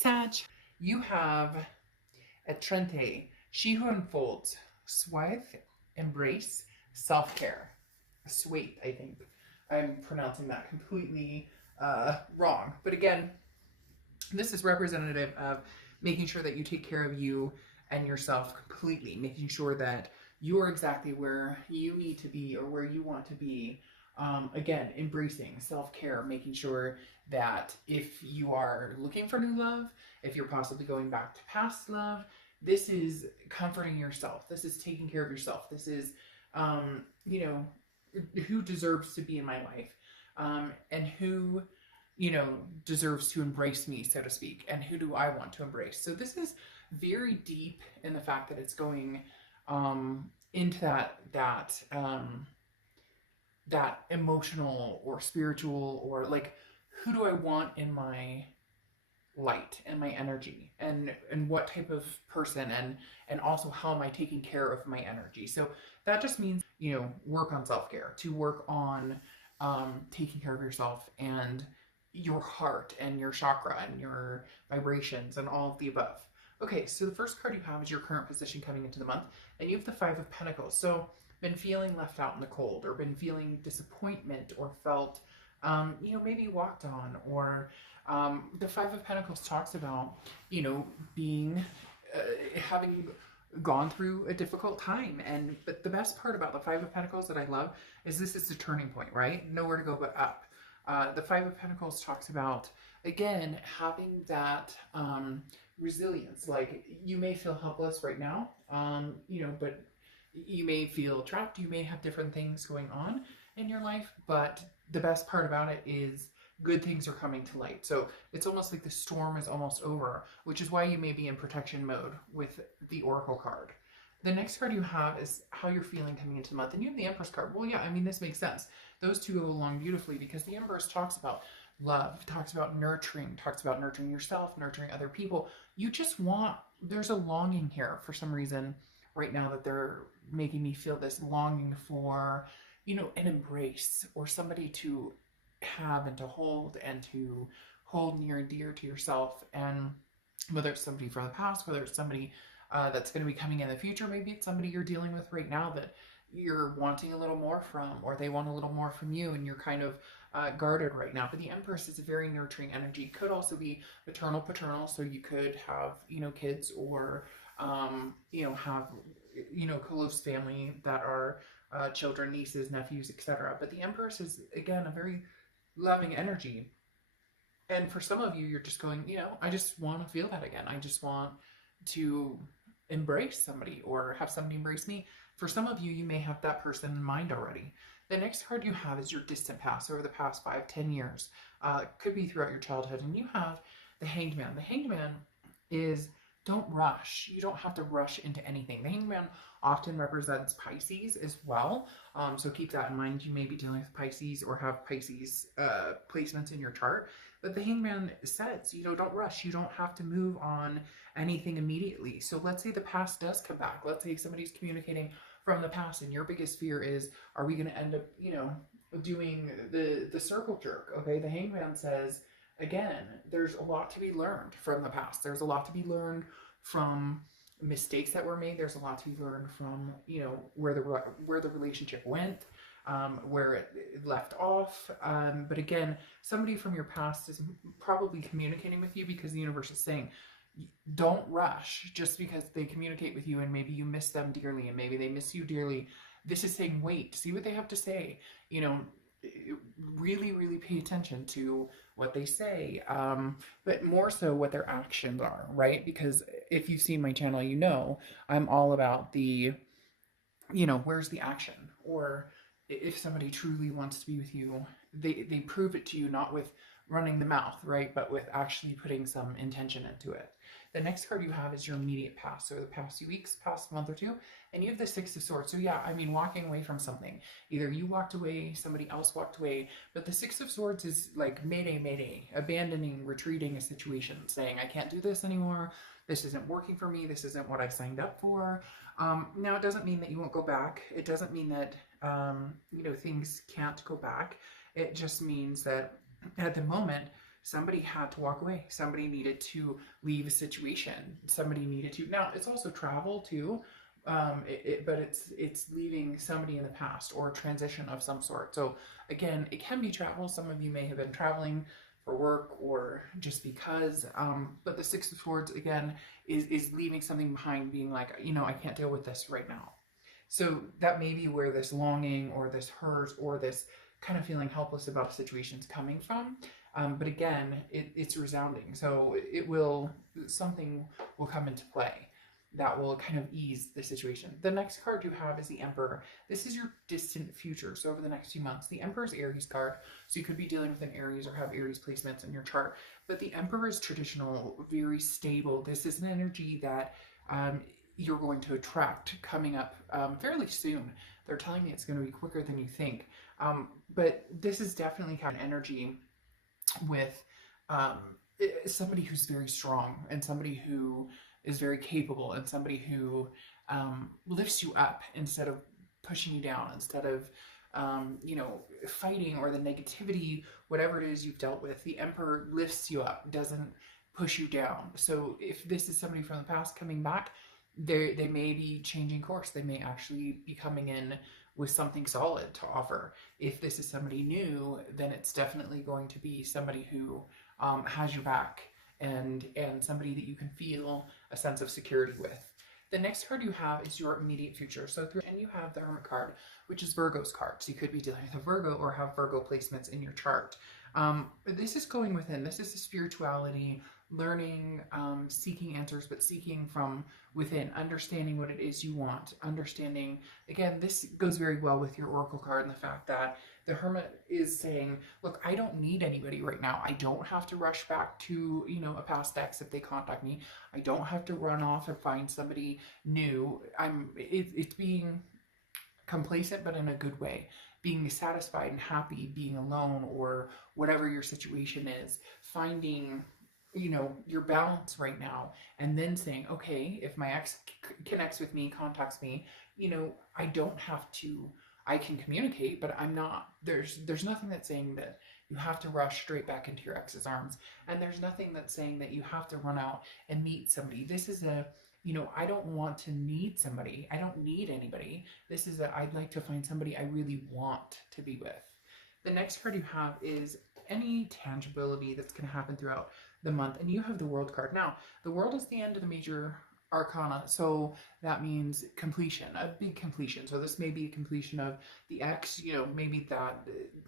Sag. You have at Trente, she who unfolds, Swithe, embrace, self-care. Sweet, I think. I'm pronouncing that completely wrong. But again, this is representative of making sure that you take care of you and yourself completely, making sure that you are exactly where you need to be or where you want to be. Again, embracing self care, making sure that if you are looking for new love, if you're possibly going back to past love, this is comforting yourself. This is taking care of yourself. This is, you know, who deserves to be in my life, and who, deserves to embrace me, so to speak, and who do I want to embrace. So this is very deep in the fact that it's going into that emotional or spiritual, or like, who do I want in my light and my energy, and what type of person, and also how am I taking care of my energy. So that just means, work on self-care, to work on taking care of yourself and your heart and your chakra and your vibrations and all of the above. Okay, so the first card you have is your current position coming into the month, and you have the Five of Pentacles. So been feeling left out in the cold, or been feeling disappointment, or felt, maybe walked on, or the Five of Pentacles talks about, being, having gone through a difficult time. But the best part about the Five of Pentacles that I love is this is the turning point, right? Nowhere to go but up. The Five of Pentacles talks about, again, having that resilience. Like, you may feel helpless right now, but you may feel trapped. You may have different things going on in your life, but the best part about it is good things are coming to light. So it's almost like the storm is almost over, which is why you may be in protection mode with the Oracle card. The next card you have is how you're feeling coming into the month, and you have the Empress card. Well, yeah, I mean, this makes sense. Those two go along beautifully, because the Empress talks about love, talks about nurturing yourself, nurturing other people. You just want, there's a longing here for some reason right now, that they're making me feel this longing for, an embrace, or somebody to have and to hold near and dear to yourself. And whether it's somebody from the past, whether it's somebody that's going to be coming in the future, maybe it's somebody you're dealing with right now that you're wanting a little more from, or they want a little more from you, and you're kind of guarded right now. But the Empress is a very nurturing energy. Could also be maternal, paternal, so you could have, kids, or have, close family that are children, nieces, nephews, etc. But the Empress is, again, a very loving energy. And for some of you, you're just going, I just want to feel that again. I just want to embrace somebody, or have somebody embrace me. For some of you, you may have that person in mind already. The next card you have is your distant past, over the past 5-10 years. Could be throughout your childhood. And you have the Hanged Man. The Hanged Man is, don't rush. You don't have to rush into anything. The Hanged Man often represents Pisces as well. So keep that in mind. You may be dealing with Pisces, or have Pisces placements in your chart. But the Hanged Man says, don't rush. You don't have to move on anything immediately. So let's say the past does come back. Let's say somebody's communicating from the past, and your biggest fear is, are we going to end up, doing the circle jerk? Okay, the Hanged Man says, again, there's a lot to be learned from the past. There's a lot to be learned from mistakes that were made. There's a lot to be learned from, where the relationship went, where it left off. But again, somebody from your past is probably communicating with you, because the universe is saying, don't rush just because they communicate with you, and maybe you miss them dearly, and maybe they miss you dearly. This is saying, wait, see what they have to say. Really, really pay attention to what they say, but more so what their actions are, right? Because if you've seen my channel, I'm all about the, where's the action? Or if somebody truly wants to be with you, they prove it to you, not with running the mouth, right? But with actually putting some intention into it. The next card you have is your immediate past, so the past few weeks, past month or two, and you have the Six of Swords. So yeah, I mean, walking away from something. Either you walked away, somebody else walked away, but the Six of Swords is like mayday, mayday, abandoning, retreating a situation, saying, I can't do this anymore, this isn't working for me, this isn't what I signed up for. Now, it doesn't mean that you won't go back. It doesn't mean that, things can't go back. It just means that at the moment, somebody had to walk away. Somebody needed to leave a situation. Somebody needed to. Now, it's also travel too, but it's leaving somebody in the past or a transition of some sort. So again, it can be travel. Some of you may have been traveling for work or just because. But the Six of Swords again is leaving something behind, being like, I can't deal with this right now. So that may be where this longing or this hurt or this kind of feeling helpless about a situation is coming from. But again, it's resounding. So something will come into play that will kind of ease the situation. The next card you have is the Emperor. This is your distant future. So over the next few months, the Emperor's Aries card. So you could be dealing with an Aries or have Aries placements in your chart. But the Emperor is traditional, very stable. This is an energy that you're going to attract coming up fairly soon. They're telling me it's going to be quicker than you think. But this is definitely kind of energy with somebody who's very strong and somebody who is very capable and somebody who lifts you up instead of pushing you down, instead of fighting or the negativity, whatever it is you've dealt with. The Emperor lifts you up, doesn't push you down. So if this is somebody from the past coming back, they may be changing course. They may actually be coming in with something solid to offer. If this is somebody new, then it's definitely going to be somebody who has your back and somebody that you can feel a sense of security with. The next card you have is your immediate future. And you have the Hermit card, which is Virgo's card. So you could be dealing with a Virgo or have Virgo placements in your chart. This is going within. This is the spirituality, learning, seeking answers, but seeking from within, understanding what it is you want, understanding, again, this goes very well with your Oracle card and the fact that the Hermit is saying, look, I don't need anybody right now. I don't have to rush back to, a past ex if they contact me. I don't have to run off and find somebody new. It's being complacent, but in a good way, being satisfied and happy, being alone or whatever your situation is, finding your balance right now, and then saying, okay, if my ex connects with me, contacts me, I don't have to, I can communicate, but I'm not, there's nothing that's saying that you have to rush straight back into your ex's arms. And there's nothing that's saying that you have to run out and meet somebody. This is I don't want to need somebody. I don't need anybody. This is I'd like to find somebody I really want to be with. The next card you have is any tangibility that's going to happen throughout the month, and you have the World card. Now, the World is the end of the major arcana, so that means completion, a big completion. So this may be a completion of the ex, maybe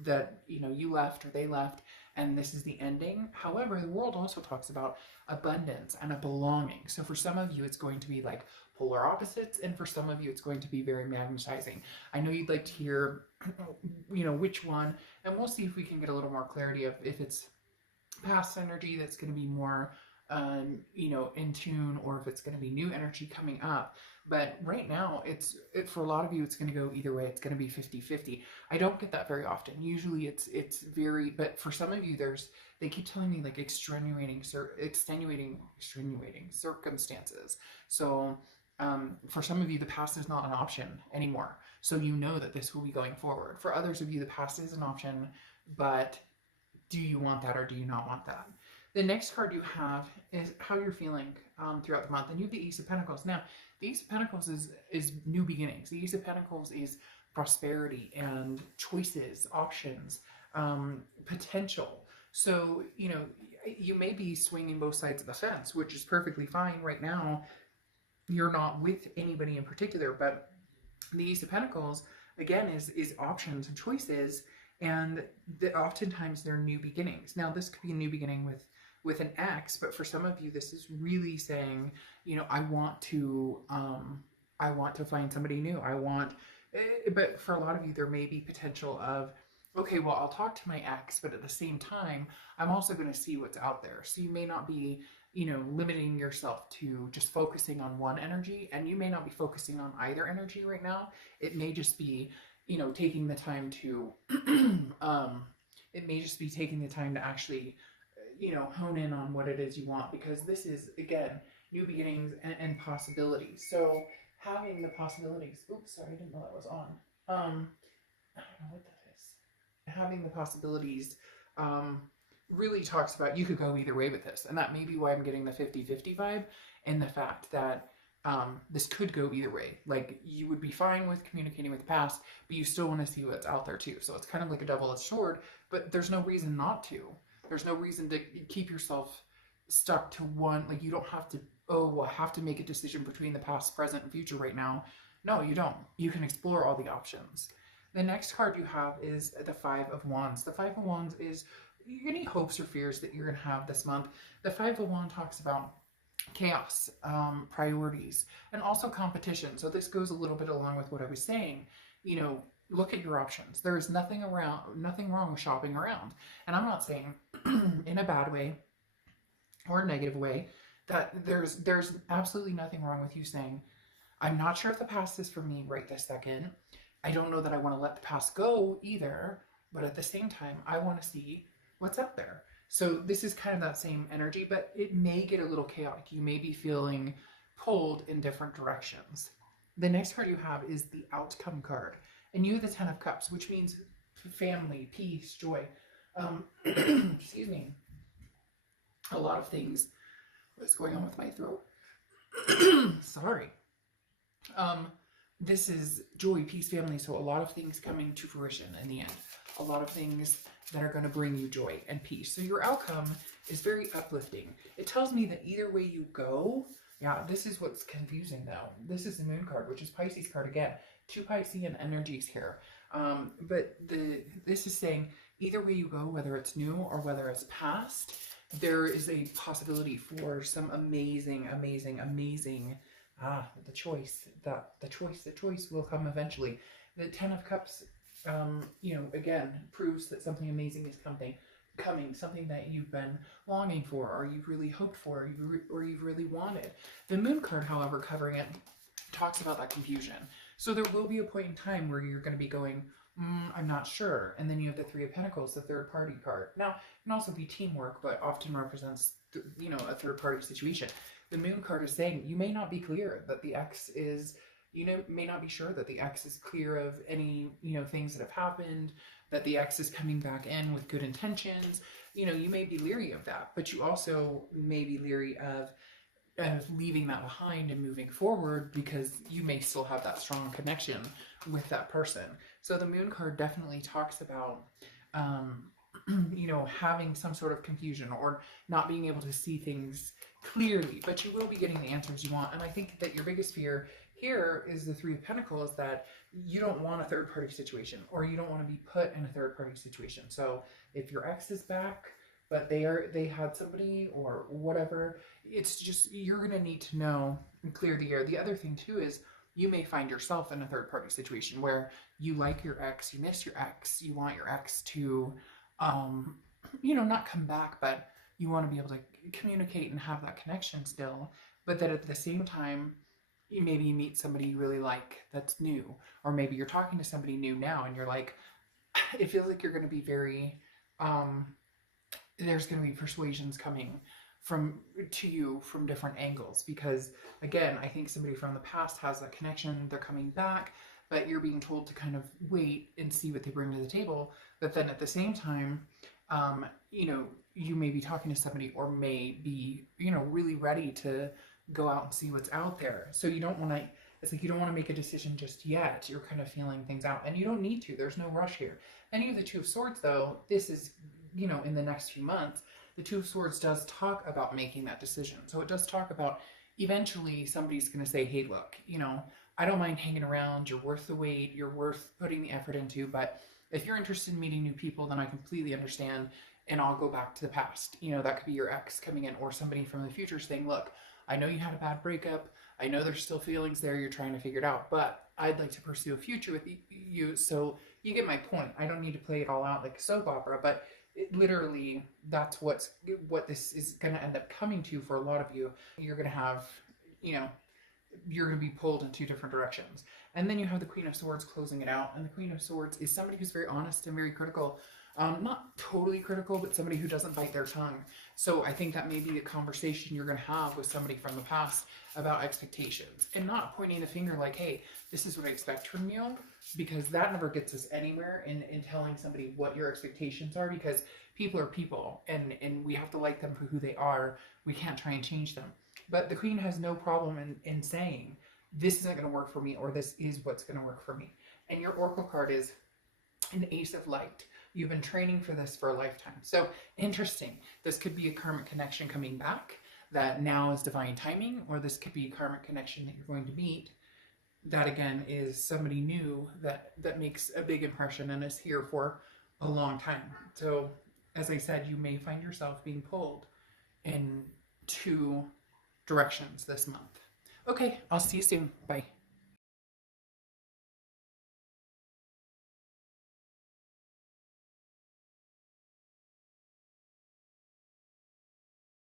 that you left or they left, and this is the ending. However, the World also talks about abundance and a belonging. So for some of you, it's going to be like polar opposites, and for some of you, it's going to be very magnetizing. I know you'd like to hear, which one, and we'll see if we can get a little more clarity of if it's past energy that's going to be more in tune, or if it's going to be new energy coming up. But right now, for a lot of you, it's going to go either way. It's going to be 50-50. I don't get that very often. Usually it's very, but for some of you, they keep telling me like extenuating circumstances. So for some of you, the past is not an option anymore. So that this will be going forward. For others of you, the past is an option, but do you want that or do you not want that? The next card you have is how you're feeling throughout the month. And you have the Ace of Pentacles. Now, the Ace of Pentacles is new beginnings. The Ace of Pentacles is prosperity and choices, options, potential. So, you may be swinging both sides of the fence, which is perfectly fine. Right now, you're not with anybody in particular, but the Ace of Pentacles, again, is options and choices, and oftentimes they're new beginnings. Now, this could be a new beginning with an ex, but for some of you, this is really saying, I want to find somebody new. But for a lot of you, there may be potential of, okay, well, I'll talk to my ex, but at the same time, I'm also going to see what's out there. So you may not be, limiting yourself to just focusing on one energy, and you may not be focusing on either energy right now. It may just be, taking the time to, actually, hone in on what it is you want, because this is, again, new beginnings and possibilities. So having the possibilities, oops, sorry, I didn't know that was on. I don't know what that is. Having the possibilities, really talks about you could go either way with this. And that may be why I'm getting the 50-50 vibe, and the fact that this could go either way. Like, you would be fine with communicating with the past, but you still want to see what's out there too. So it's kind of like a double-edged sword, but there's no reason not to. There's no reason to keep yourself stuck to one. Like, you don't have to, oh, well, I have to make a decision between the past, present, and future right now. No, you don't. You can explore all the options. The next card you have is the Five of Wands. The Five of Wands is any hopes or fears that you're going to have this month. The Five of Wands talks about chaos, priorities, and also competition. So this goes a little bit along with what I was saying. You know, look at your options. There is nothing wrong with shopping around. And I'm not saying in a bad way or a negative way that there's absolutely nothing wrong with you saying, I'm not sure if the past is for me right this second. I don't know that I want to let the past go either, but at the same time, I want to see what's out there. So this is kind of that same energy, but it may get a little chaotic. You may be feeling pulled in different directions. The next card you have is the Outcome card, and you have the Ten of Cups, which means family, peace, joy. Excuse me. A lot of things. What's going on with my throat? Sorry. This is joy, peace, family. So a lot of things coming to fruition in the end. A lot of things that are going to bring you joy and peace. So your outcome is very uplifting. It tells me that either way you go, yeah, this is what's confusing though. This is the Moon card, which is Pisces card again. Two Piscean energies here. But this is saying either way you go, whether it's new or whether it's past, there is a possibility for some amazing the choice will come eventually. The Ten of Cups, you know, again, proves that something amazing is coming, something that you've been longing for, or you've really hoped for, or you've really wanted. The Moon card, however, covering it, talks about that confusion. So there will be a point in time where you're going to be going, I'm not sure. And then you have the Three of Pentacles, the third party card. Now, it can also be teamwork, but often represents, you know, a third party situation. The Moon card is saying you may not be clear that the ex is, you know, may not be sure that the ex is clear of any, you know, things that have happened, that the ex is coming back in with good intentions. You know, you may be leery of that, but you also may be leery of leaving that behind and moving forward, because you may still have that strong connection with that person. So the Moon card definitely talks about, you know, having some sort of confusion or not being able to see things clearly, but you will be getting the answers you want. And I think that your biggest fear here is the Three of Pentacles, that you don't want a third party situation, or you don't want to be put in a third party situation. So if your ex is back, but they had somebody or whatever, it's just, you're going to need to know and clear the air. The other thing too is you may find yourself in a third party situation where you like your ex, you miss your ex, you want your ex to, you know, not come back, but you want to be able to communicate and have that connection still. But that at the same time, maybe you meet somebody you really like that's new, or maybe you're talking to somebody new now and you're like, it feels like you're going to be very, there's going to be persuasions coming to you from different angles, because again, I think somebody from the past has that connection, they're coming back, but you're being told to kind of wait and see what they bring to the table. But then at the same time, you know, you may be talking to somebody, or may be, you know, really ready to go out and see what's out there. So you don't want to, it's like you don't want to make a decision just yet. You're kind of feeling things out, and you don't need to. There's no rush here. Any of the Two of Swords, though, this is, you know, in the next few months, the Two of Swords does talk about making that decision. So it does talk about eventually somebody's going to say, hey, look, you know, I don't mind hanging around. You're worth the wait. You're worth putting the effort into. But if you're interested in meeting new people, then I completely understand, and I'll go back to the past. You know, that could be your ex coming in, or somebody from the future saying, look, I know you had a bad breakup. I know there's still feelings there. You're trying to figure it out, but I'd like to pursue a future with you. So you get my point. I don't need to play it all out like a soap opera, but literally that's what this is going to end up coming to for a lot of you. You're going to have, you know, you're going to be pulled in two different directions. And then you have the Queen of Swords closing it out. And the Queen of Swords is somebody who's very honest and very critical. Not totally critical, but somebody who doesn't bite their tongue. So I think that may be the conversation you're going to have with somebody from the past about expectations, and not pointing the finger like, hey, this is what I expect from you, because that never gets us anywhere in telling somebody what your expectations are, because people are people, and we have to like them for who they are. We can't try and change them. But the queen has no problem in saying, this isn't going to work for me, or this is what's going to work for me. And your oracle card is an ace of light. You've been training for this for a lifetime. So interesting. This could be a karmic connection coming back that now is divine timing, or this could be a karmic connection that you're going to meet that again is somebody new that makes a big impression and is here for a long time. So as I said, you may find yourself being pulled in two directions this month. Okay, I'll see you soon. Bye.